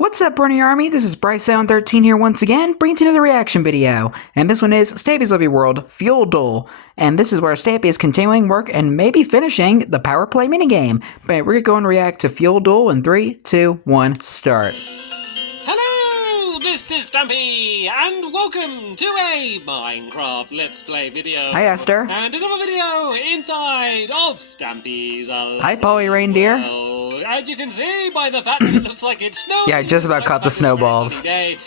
What's up, Bernie Army? This is BryceAllen13 here once again, bringing you another reaction video. And this one is Stampy's Lovely World Fuel Duel. And this is where Stampy is continuing work and maybe finishing the Power Play minigame. But we're going to react to Fuel Duel in 3, 2, 1, start. Hello, this is Stampy, and welcome to a Minecraft Let's Play video. Hi, Esther. And another video inside of Stampy's Hi, Polly Reindeer. Well, as you can see by the fact that it looks like it's snowing. Yeah, I just about caught the snowballs. I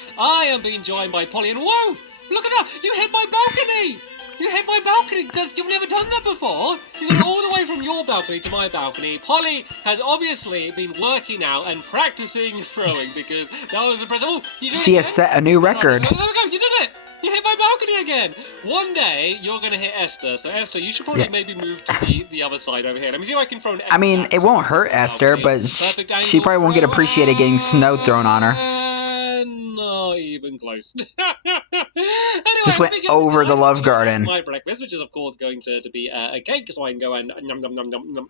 am being joined by Polly, and whoa, look at that, you hit my balcony! You hit my balcony! You've never done that before! You got all the way from your balcony to my balcony. Polly has obviously been working out and practicing throwing because that was impressive. Oh, you did She has set a new record. Oh, there we go, you did it! You hit my balcony again! One day, you're going to hit Esther. So, Esther, you should probably maybe move to the other side over here. Let me see if I can throw an I mean, it won't hurt Esther, but she probably won't get appreciated getting snow thrown on her. Not even close. Anyway, Just went over the love garden. My breakfast, which is of course going to be a cake, so I can go and num num num num num.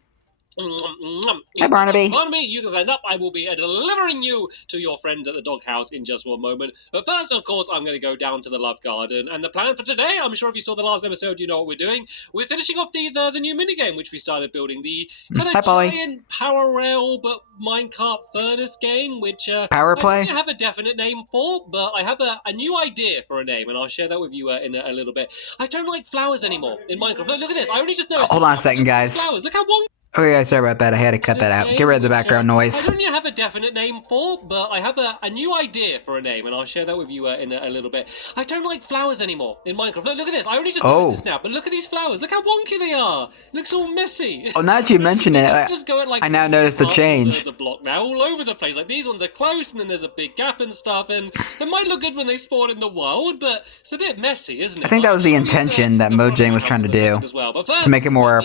Hi, Barnaby. Barnaby, you can stand up. I will be delivering you to your friends at the doghouse in just one moment. But first, of course, I'm going to go down to the love garden. And the plan for today, I'm sure if you saw the last episode, you know what we're doing. We're finishing off the new minigame, which we started building. The kind of giant power rail, but minecart furnace game, which Power Play? I don't have a definite name for, but I have a new idea for a name, and I'll share that with you in a little bit. I don't like flowers anymore in Minecraft. Look at this. I only just noticed. Hold on a second, guys. Flowers. Look how wonky. Oh yeah, sorry about that. I had to cut that out. Get rid of the background noise. I don't have a definite name for, but I have a new idea for a name, and I'll share that with you in a little bit. I don't like flowers anymore in Minecraft. Look at this. I only just noticed this now, but look at these flowers. Look how wonky they are. It looks all messy. Oh, now that you mention it, I now noticed the change. The block now, all over the place. Like these ones are close, and then there's a big gap and stuff, and it might look good when they spawn in the world, but it's a bit messy, isn't it? I think that was the intention that Mojang was trying to do, to make it more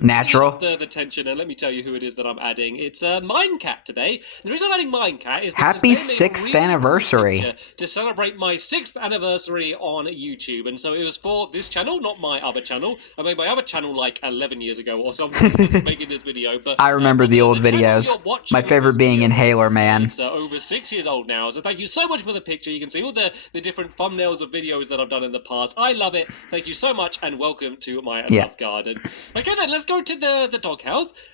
natural. The tension, and let me tell you who it is that I'm adding. It's Minecat today. The reason I'm adding Minecat is happy 6th anniversary to celebrate my 6th anniversary on YouTube, and so it was for this channel, not my other channel. I made my other channel like 11 years ago or something making this video. But I remember the old videos. My favorite being Inhaler Man. It's over 6 years old now, so thank you so much for the picture. You can see all the different thumbnails of videos that I've done in the past. I love it. Thank you so much, and welcome to my love garden. Okay then, let's go to the doghouse.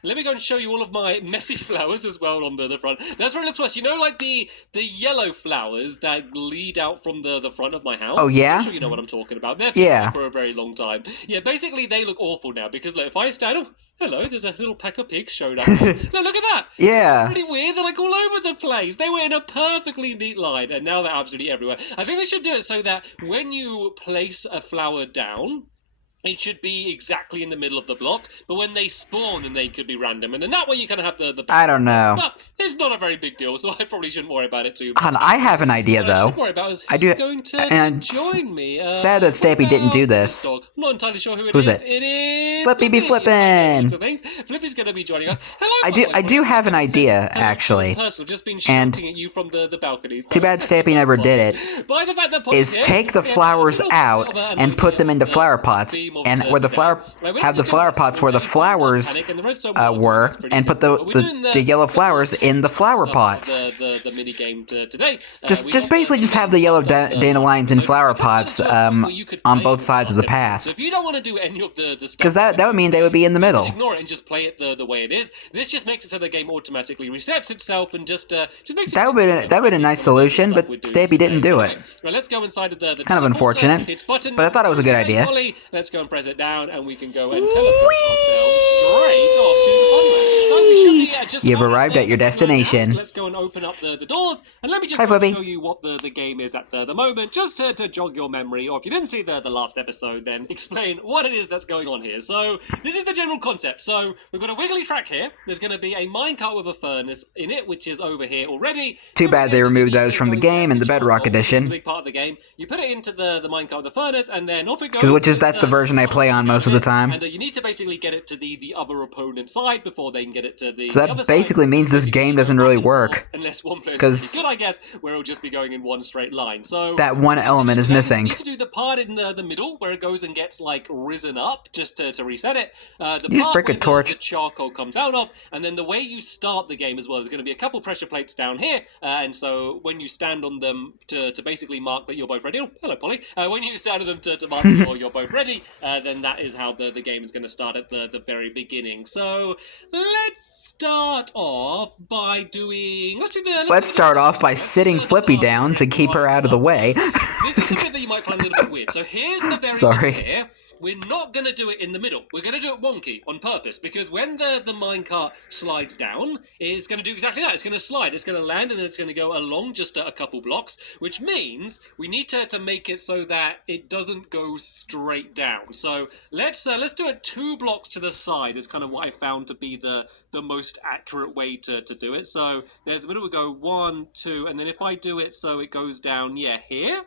Let me go and show you all of my messy flowers as well on the front. That's where it looks worse. You know, like the yellow flowers that lead out from the front of my house? Oh, yeah? I'm sure you know what I'm talking about. They've been for a very long time. Yeah, basically they look awful now because look, if I stand... Oh, hello, there's a little pack of pigs showed up. No, look at that. Yeah. Pretty weird. They're like all over the place. They were in a perfectly neat line, and now they're absolutely everywhere. I think they should do it so that when you place a flower down, it should be exactly in the middle of the block, but when they spawn, then they could be random, and then that way you kind of have the I don't know. But it's not a very big deal, so I probably shouldn't worry about it too much. much. I have an idea, though. I should worry about is who's going to join me. Sad that Stampy didn't do this. I'm not entirely sure who it is. Who's it? It is Flippy be flippin'. Flippy's going to be joining us. Hello. I do have an idea, actually. Just been shouting at you from the balcony. Too bad Stampy never did it. By the fact that is take the flowers out and put them into flower pots, and where the flower have the flower pots where the flowers were, and put the yellow flowers in the flower pots. The mini game today. Just basically just have the yellow dandelions in flower pots on both sides of the path. So if you don't want to do any of the because that would mean they would be in the middle. Ignore it and just play it the way it is. This just makes it so the game automatically resets itself and just makes it. That would be a nice solution, but Stampy didn't do it. Well, let's go inside of the kind of unfortunate, but I thought it was a good idea. Let's go and press it down, and we can go and teleport ourselves straight off to the fun run. So we should be just You've arrived at your destination. Let's go and open up the doors, and let me just show you what the game is at the moment, just to jog your memory, or if you didn't see the last episode, then explain what it is that's going on here. So this is the general concept. So we've got a wiggly track here. There's going to be a minecart with a furnace in it, which is over here already. Too bad they removed those from the game in the Bedrock edition. It's a big part of the game. You put it into the minecart with the furnace, and then off it goes. That's the version I play on most of the time. And you need to basically get it to the other opponent's side before they can get it to the So other that side. basically means this game doesn't really work. Unless one player is Because really good, I guess, where it'll just be going in one straight line. So that one element is missing. We need to do the part in the middle where it goes and gets like risen up just to reset it. The You just part break a where torch. the charcoal comes out of, and then the way you start the game as well, there's going to be a couple pressure plates down here, and so when you stand on them to basically mark that you're both ready. Oh, hello, Polly. When you stand on them to mark that you're both ready, then that is how the game is going to start at the very beginning. So let's start off by doing. Let's start off by sitting Flippy down to keep her out of the way. This is a bit that you might find a little bit weird. So here's the very bit here. We're not going to do it in the middle. We're going to do it wonky on purpose, because when the minecart slides down, it's going to do exactly that. It's going to slide. It's going to land, and then it's going to go along just a couple blocks, which means we need to make it so that it doesn't go straight down. So let's do it 2 blocks to the side is kind of what I found to be the most accurate way to do it. So there's the middle, we go 1, 2, and then if I do it so it goes down, here.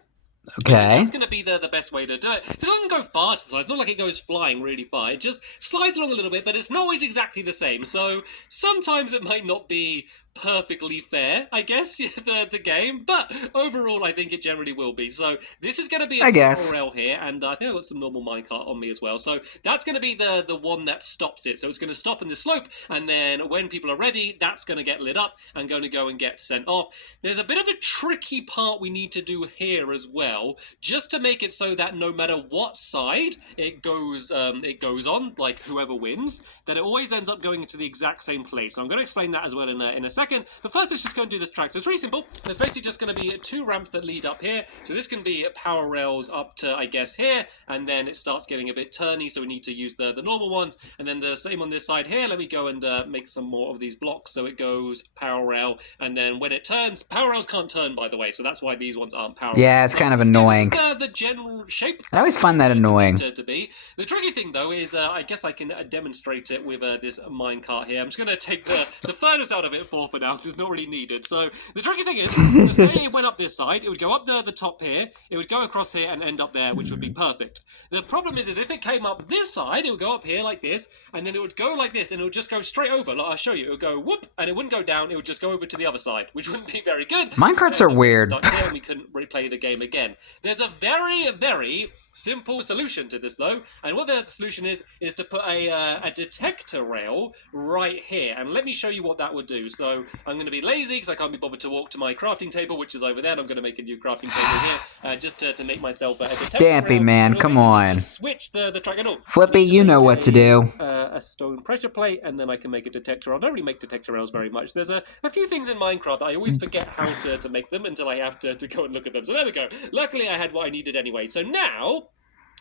Okay. That's going to be the best way to do it. So it doesn't go far to the side. It's not like it goes flying really far. It just slides along a little bit, but it's not always exactly the same. So sometimes it might not be perfectly fair, I guess, the game, but overall I think it generally will be. So this is going to be a power rail here, and I think I've got some normal minecart on me as well. So that's going to be the one that stops it. So it's going to stop in the slope, and then when people are ready, that's going to get lit up and going to go and get sent off. There's a bit of a tricky part we need to do here as well, just to make it so that no matter what side it goes on, like whoever wins, that it always ends up going into the exact same place. So I'm going to explain that as well in a second. But first, let's just go and do this track. So it's really simple. There's basically just going to be 2 ramps that lead up here. So this can be power rails up to, I guess, here, and then it starts getting a bit turny, so we need to use the normal ones. And then the same on this side here. Let me go and make some more of these blocks. So it goes power rail, and then when it turns, power rails can't turn, by the way. So that's why these ones aren't power rails. Yeah, it's kind of annoying. This is the general shape. I always find that annoying. To be. The tricky thing, though, is I guess I can demonstrate it with this minecart here. I'm just going to take the furnace out of it for now, because it's not really needed. So the tricky thing is, to say it went up this side, it would go up the top here, it would go across here and end up there, which would be perfect. The problem is if it came up this side, it would go up here like this, and then it would go like this, and it would just go straight over. Like I'll show you. It would go whoop, and it wouldn't go down. It would just go over to the other side, which wouldn't be very good. Minecarts are weird. And we couldn't replay the game again. There's a very, very simple solution to this, though, and what the solution is to put a detector rail right here, and let me show you what that would do. So I'm going to be lazy because I can't be bothered to walk to my crafting table, which is over there, and I'm going to make a new crafting table here, just to make myself a Stampy, man, come on. Switch the track. Flippy, you know what to do. A stone pressure plate, and then I can make a detector. I don't really make detector rails very much. There's a few things in Minecraft that I always forget how to make them until I have to go and look at them. So there we go. Luckily, I had what I needed anyway. So now,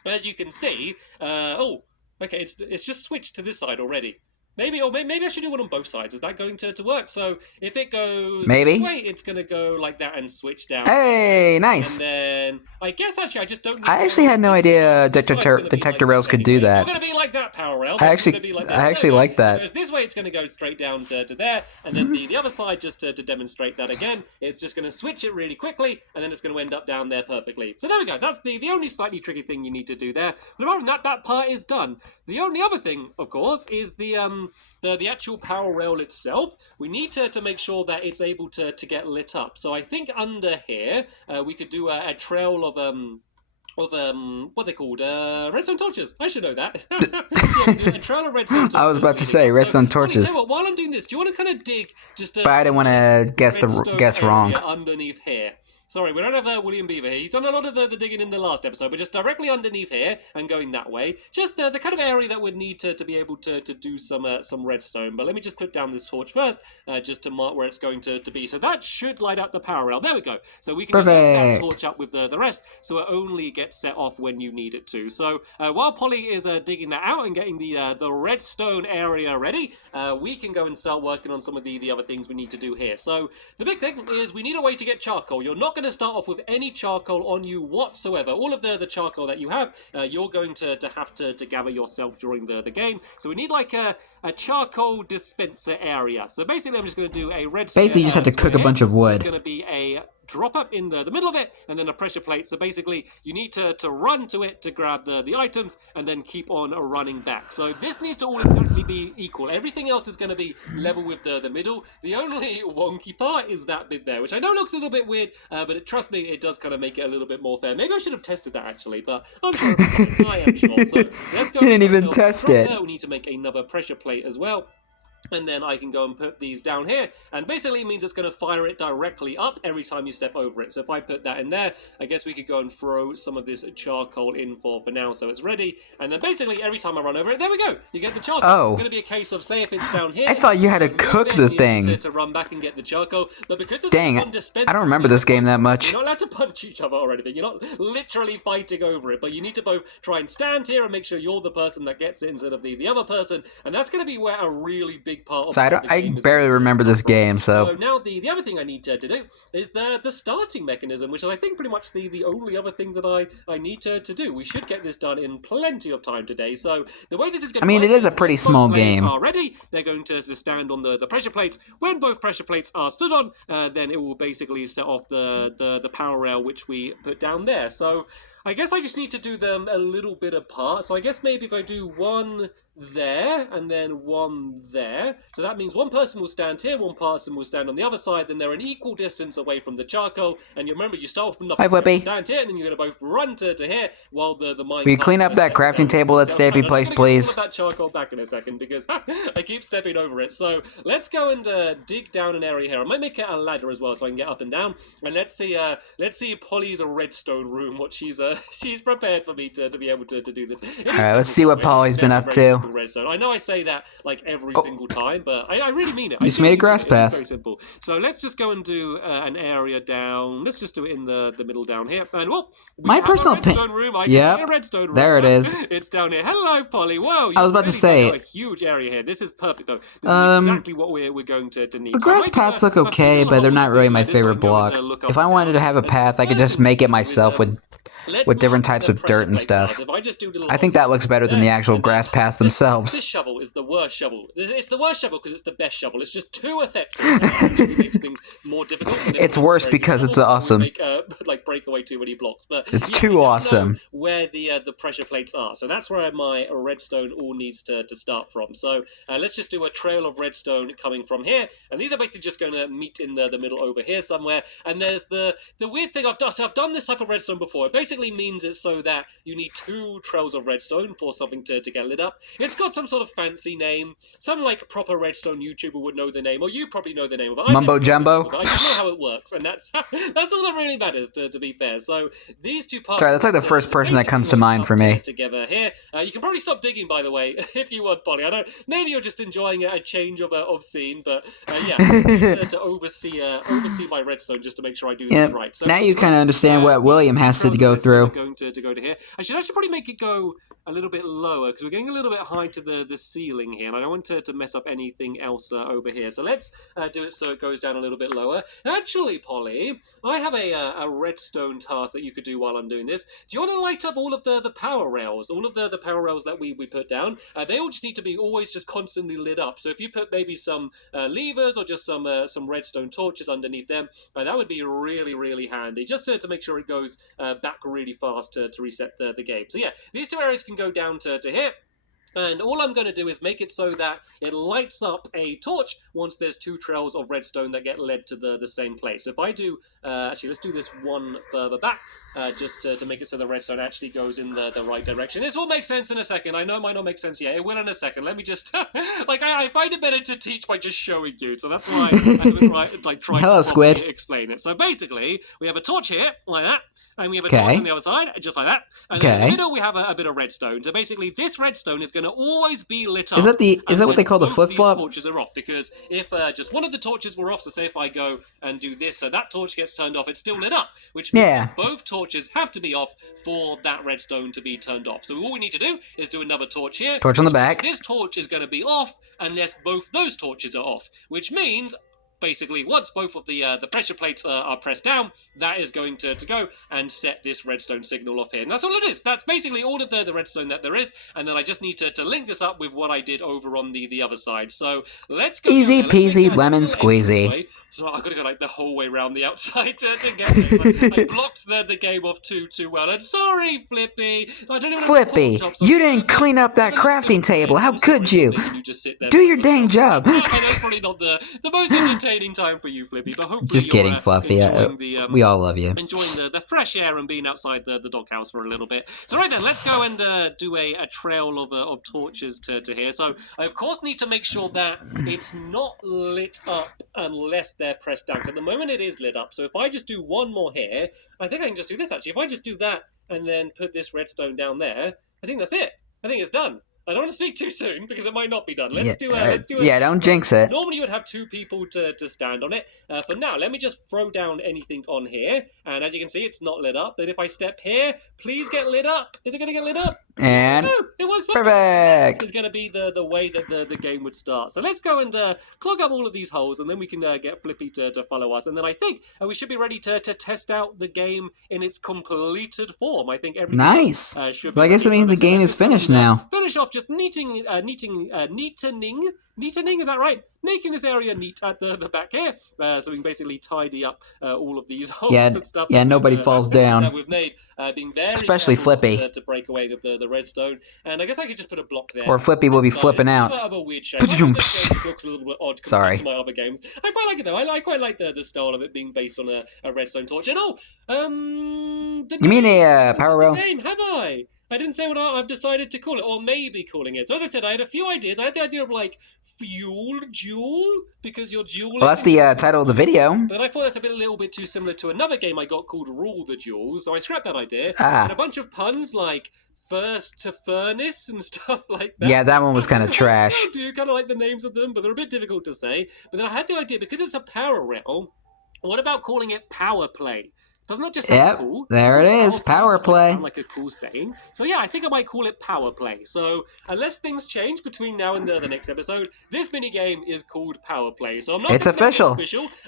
as you can see, oh, okay, it's just switched to this side already. Maybe I should do one on both sides. Is that going to work? So if it goes this way, it's going to go like that and switch down. Hey, nice. And then I guess actually I just don't. I actually had no idea detector rails could do that. It's going to be like that, power rail. I actually like that. Whereas this way, it's going to go straight down to there, and then the other side, just to demonstrate that again, it's just going to switch it really quickly, and then it's going to end up down there perfectly. So there we go. That's the only slightly tricky thing you need to do there. But apart from that part is done. The only other thing, of course, is the actual power rail itself. We need to make sure that it's able to get lit up. So I think under here we could do a trail of what they called redstone torches. I should know that. Yeah, do a trail of redstone torches. I was about to say redstone torches. Tell you what, while I'm doing this, do you want to kind of dig just but I didn't want to guess wrong. Underneath here. Sorry, we don't have William Beaver here. He's done a lot of the digging in the last episode, but just directly underneath here and going that way. Just the kind of area that would need to be able to do some redstone. But let me just put down this torch first, just to mark where it's going to be. So that should light up the power rail. There we go. So we can just light that torch up with the rest, so it only gets set off when you need it to. So while Polly is digging that out and getting the redstone area ready, we can go and start working on some of the other things we need to do here. So the big thing is we need a way to get charcoal. You're not going to start off with any charcoal on you whatsoever. All of the charcoal that you have, you're going to have to gather yourself during the game. So we need like a charcoal dispenser area. So basically I'm just going to do a redstone. Basically you just have to cook a bunch of wood. It's going to be a dropper in the middle of it, and then a pressure plate. So basically, you need to run to it to grab the items, and then keep on running back. So this needs to all exactly be equal. Everything else is going to be level with the middle. The only wonky part is that bit there, which I know looks a little bit weird, but trust me, it does kind of make it a little bit more fair. Maybe I should have tested that actually, but I'm sure I am sure. So let's go. You didn't even test it. We need to make another pressure plate as well. And then I can go and put these down here, and basically it means it's going to fire it directly up every time you step over it. So if I put that in there, I guess we could go and throw some of this charcoal in for now, so it's ready. And then basically every time I run over it, there we go, you get the charcoal. Oh. So it's going to be a case of, say if it's down here, I thought you had to cook the thing. To run back and get the charcoal, but because there's Dang, one dispenser, I don't remember this game that much. You're not allowed to punch each other or anything. You're not literally fighting over it, but you need to both try and stand here and make sure you're the person that gets it instead of the other person, and that's going to be where a really big part of I barely remember this game, so now the other thing I need to do is the starting mechanism, which is I think pretty much the only other thing that I need to do. We should get this done in plenty of time today. So the way this is going to work, it is a pretty small game. Are ready. They're going to stand on the pressure plates. When both pressure plates are stood on, then it will basically set off the power rail which we put down there. So I guess I just need to do them a little bit apart. So I guess maybe if I do one there and then one there, so that means one person will stand here, one person will stand on the other side, then they're an equal distance away from the charcoal. And you remember, you start from the stand here, and then you're going to both run to here while the mine. Will you clean up that crafting table that Stampy placed, please? Put that charcoal back in a second because I keep stepping over it. So let's go and dig down an area here. I might make it a ladder as well, so I can get up and down. And let's see Polly's redstone room. What she's prepared for me to be able to do this. All right, let's see what Polly's been up to. Redstone. I know I say that like every single time, but I really mean it. You just made a grass path. It's very simple. So let's just go and do an area down. Let's just do it in the middle down here. And my personal redstone room. I can see a redstone room. There it is. It's down here. Hello, Polly. Whoa! I was about to say a huge area here. This is perfect though. This is exactly what we're going to need. The grass paths look okay, but they're not really my favorite block. If I wanted to have a path, I could just make it myself with different types of dirt and stuff. I think that looks better than the actual grass paths themselves. This shovel is the worst shovel. It's the worst shovel because it's the best shovel. It's just too effective. It actually makes things more difficult. It's worse because it's awesome. Like break away too many blocks. But it's too awesome. Where the pressure plates are. So that's where my redstone all needs to start from. So let's just do a trail of redstone coming from here. And these are basically just going to meet in the middle over here somewhere. And there's the weird thing I've done. So I've done this type of redstone before. It basically means it's so that you need 2 trails of redstone for something to get lit up. It's got some sort of fancy name. Some like proper redstone YouTuber would know the name, or you probably know the name of it. Mumbo Jumbo. I just know how it works, and that's all that really matters. To be fair, so these two parts. Sorry, that's like the first person that comes to mind for me. Together here, you can probably stop digging, by the way, if you want, Polly. I don't. Maybe you're just enjoying a change of scene, but yeah, I need to oversee my redstone just to make sure I do this right. So now you kind of understand what William has to go through. Going to go to here. I should actually probably make it go a little bit lower because we're getting a little bit high to the ceiling here, and I don't want to mess up anything else over here. So let's do it so it goes down a little bit lower. Actually, Polly, I have a redstone task that you could do while I'm doing this. Do you want to light up all of the power rails? All of the power rails that we put down, they all just need to be always just constantly lit up. So if you put maybe some levers or just some redstone torches underneath them, that would be really, really handy, just to make sure it goes back really fast to reset the game. So yeah, these 2 areas can go down to here. And all I'm going to do is make it so that it lights up a torch once there's 2 trails of redstone that get led to the same place. So if I do, actually, let's do this one further back, just to make it so the redstone actually goes in the right direction. This will make sense in a second. I know it might not make sense yet. It will in a second. Let me just, I find it better to teach by just showing you. So that's why I try to Squid. explain it. So basically, we have a torch here, like that. And we have a torch on the other side, just like that. And then in the middle, we have a bit of redstone. So basically, this redstone is going to always be lit up. Is that what they call the flip-flop? These torches are off, because if just one of the torches were off, so say if I go and do this, so that torch gets turned off, it's still lit up, which means that both torches have to be off for that redstone to be turned off. So all we need to do is do another torch here. Torch on the back. This torch is going to be off unless both those torches are off, which means basically, once both of the pressure plates are pressed down, that is going to go and set this redstone signal off here. And that's all it is. That's basically all of the redstone that there is. And then I just need to link this up with what I did over on the other side. So let's go. Easy peasy lemon squeezy. So I've got to go like the whole way around the outside to get it. I blocked the game off too well. And sorry, Flippy. So I don't even Flippy, you didn't clean up that crafting table. How could you? Do your dang job. That's probably not the most entertaining time for you, Flippy. But hopefully just kidding, Fluffy. We all love you. Enjoying the fresh air and being outside the doghouse for a little bit. So right then, let's go and do a trail of torches to here. So I of course need to make sure that it's not lit up unless they're pressed down. So at the moment it is lit up. So if I just do one more here, I think I can just do this actually. If I just do that and then put this redstone down there, I think that's it. I think it's done. I don't want to speak too soon because it might not be done. Let's do it. Yeah, don't jinx it. Normally you would have two people to stand on it. For now, let me just throw down anything on here. And as you can see, it's not lit up. But if I step here, please get lit up. Is it going to get lit up? And no, it works perfect. It's going to be the way that the game would start. So let's go and clog up all of these holes, and then we can get Flippy to follow us. And then I think we should be ready to test out the game in its completed form. I think everything nice. Should be so I guess it means the game is finished now. Finish off just neatening, is that right? Making this area neat at the back here, so we can basically tidy up all of these holes and stuff. Yeah, nobody falls down. That we've made, being very especially Flippy to break away with the redstone. And I guess I could just put a block there. Or Flippy will be flipping out. Of a weird shape. This game looks a little bit odd compared to my other games. I quite like it though. I quite like the style of it being based on a redstone torch. And you mean a power row? Name have I? I didn't say what I've decided to call it, or maybe calling it. So as I said, I had a few ideas. I had the idea of like fuel duel, because you're dueling. Well, that's the title of the video. But I thought that's a little bit too similar to another game I got called Rule the Duel. So I scrapped that idea. And a bunch of puns like first to furnace and stuff like that. Yeah, that one was kind of trash. I do kind of like the names of them, but they're a bit difficult to say. But then I had the idea, because it's a power realm, what about calling it power play? Doesn't that just sound cool? There it is, power play. Sound like a cool saying. So yeah, I think I might call it power play. So unless things change between now and the next episode, this mini game is called power play. So I'm not. It's official.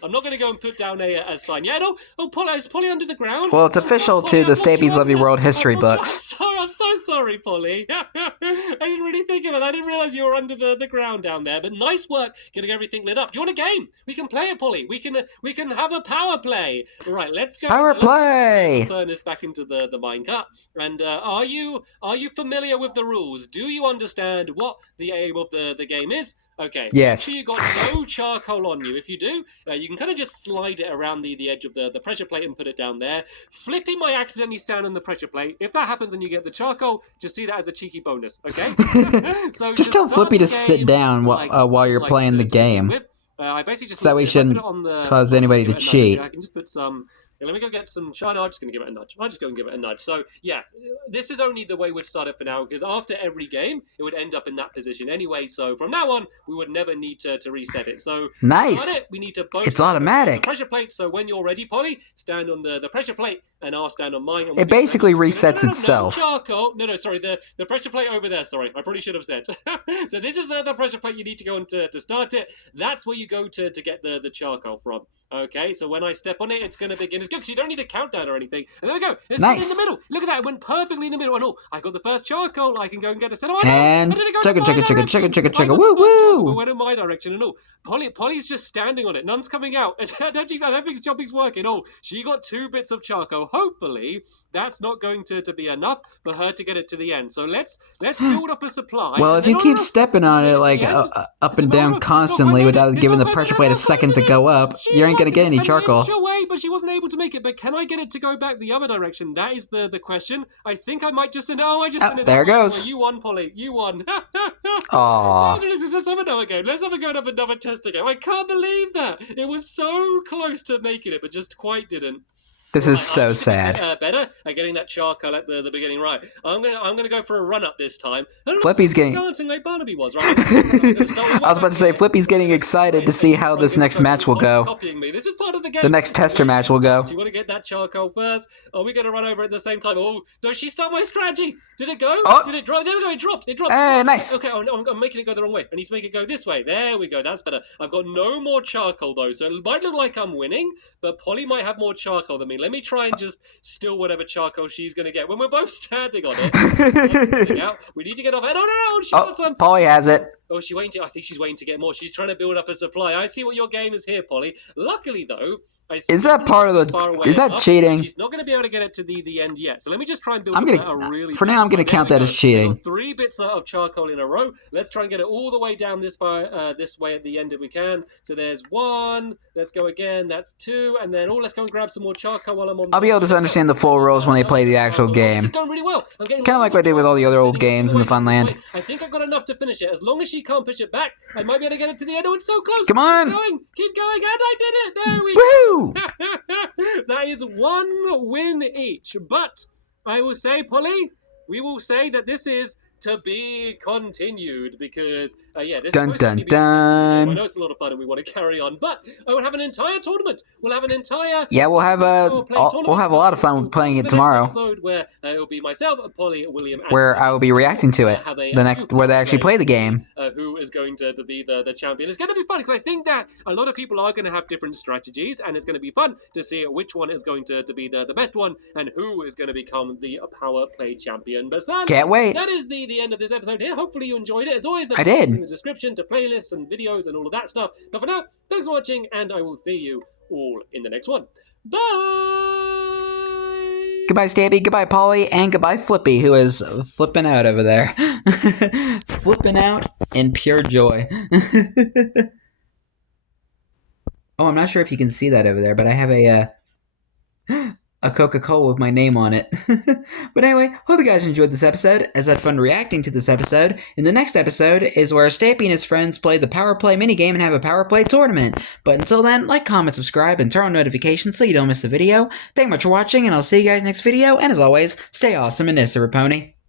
I'm not going to go and put down a sign. Yeah, no. Oh, is Polly under the ground? Well, it's official to the Stampy's Lovely World history books. I'm so sorry, Polly. I didn't really think of it. I didn't realize you were under the ground down there. But nice work getting everything lit up. Do you want a game? We can play it, Polly. We can have a power play. Right, let's go. Power play. Furnace back into the minecart. And are you familiar with the rules? Do you understand what the aim of the game is? Okay. Yes. Make sure you got no charcoal on you. If you do, you can kind of just slide it around the edge of the pressure plate and put it down there. Flippy might accidentally stand on the pressure plate. If that happens and you get the charcoal, just see that as a cheeky bonus, okay? So just tell Flippy to sit down while you're playing the game. I basically just so that we shouldn't cause anybody to cheat. I can just put some. Let me go get some. No, I'm just going to give it a nudge. I'll just go and give it a nudge. So, yeah, this is only the way we'd start it for now, because after every game, it would end up in that position anyway. So, from now on, we would never need to reset it. So, nice. We need to both. It's automatic. The pressure plate. So, when you're ready, Polly, stand on the pressure plate, and I'll stand on mine. And it basically resets itself. Charcoal. No, sorry. The pressure plate over there. Sorry, I probably should have said. So, this is the pressure plate you need to go on to start it. That's where you go to get the charcoal from. Okay, so when I step on it, it's going to begin. It's good because you don't need to count down or anything. And there we go. It's in the middle. Look at that. It went perfectly in the middle. And I got the first charcoal. I can go and get a set. And chugga. Woo woo. It went in my direction. And Polly's just standing on it. None's coming out. I don't think jumping's working. She got 2 bits of charcoal. Hopefully, that's not going to be enough for her to get it to the end. So let's build up a supply. Well, if you keep stepping on it like up and down constantly without giving the pressure plate a second to go up, you ain't gonna get any charcoal. But she wasn't able to make it. But can I get it to go back the other direction? That is the question. I think I might just send it. I just sent it. There it goes. You won, Polly. You won. Aww. Let's have another game. Let's have a go and have another test again. I can't believe that. It was so close to making it, but just quite didn't. This is so I'm sad. Better at getting that charcoal at the beginning. Right, I'm gonna go for a run up this time. Flippy's getting dancing like Barnaby was. Right, I was about to say Flippy's getting excited to see how this next match will go. Copying me. This is part of the game. The next tester match will go. You want to get that charcoal first? Are we gonna run over at the same time? Oh no, she stopped my strategy. Did it go? Oh. Did it drop? There we go. It dropped. Hey, nice. Okay, I'm making it go the wrong way. I need to make it go this way. There we go. That's better. I've got no more charcoal though, so it might look like I'm winning, but Polly might have more charcoal than me. Let me try and just steal whatever charcoal she's going to get when we're both standing on it. We need to get off it. No, she got some. Polly has it. Oh, is she waiting to? I think she's waiting to get more. She's trying to build up a supply. I see what your game is here, Polly. Luckily, though, is that part of the? Is that cheating? She's not going to be able to get it to the end yet. So let me just try and build up a really. For now, I'm going to count that as cheating. 3 bits of charcoal in a row. Let's try and get it all the way down this far, this way at the end if we can. So there's 1. Let's go again. That's 2, and then let's go and grab some more charcoal while I'm on. I'll be able to understand the full rules when they play the actual game. This is going really well. Kind of like what I did with all the other old games in the Funland. I think I've got enough to finish it. As long as she can't push it back, I might be able to get it to the end. Oh, it's so close. Come on. Keep going, and I did it. There we go. That is 1 win each. But I will say, Polly, we will say that this is to be continued because, this dun, is dun, dun. I know it's a lot of fun and we want to carry on, but I will have an entire tournament. We'll have an entire we'll have a lot of fun playing it tomorrow. Episode where it will be myself, Polly, William, and where I will be reacting to it. Where they actually play the game. Who is going to be the champion? It's going to be fun because I think that a lot of people are going to have different strategies, and it's going to be fun to see which one is going to be the best one and who is going to become the power play champion. But son, can't wait. That is the end of this episode here. Hopefully you enjoyed it. As always, I did. In the description to playlists and videos and all of that stuff. But for now, thanks for watching, and I will see you all in the next one. Bye! Goodbye, Stampy. Goodbye, Polly. And goodbye, Flippy, who is flipping out over there. Flipping out in pure joy. Oh, I'm not sure if you can see that over there, but I have a Coca-Cola with my name on it. But anyway, hope you guys enjoyed this episode, as I had fun reacting to this episode. And the next episode is where Stampy and his friends play the Power Play minigame and have a Power Play tournament. But until then, like, comment, subscribe, and turn on notifications so you don't miss a video. Thank you much for watching, and I'll see you guys next video. And as always, stay awesome and Nissa Raponi.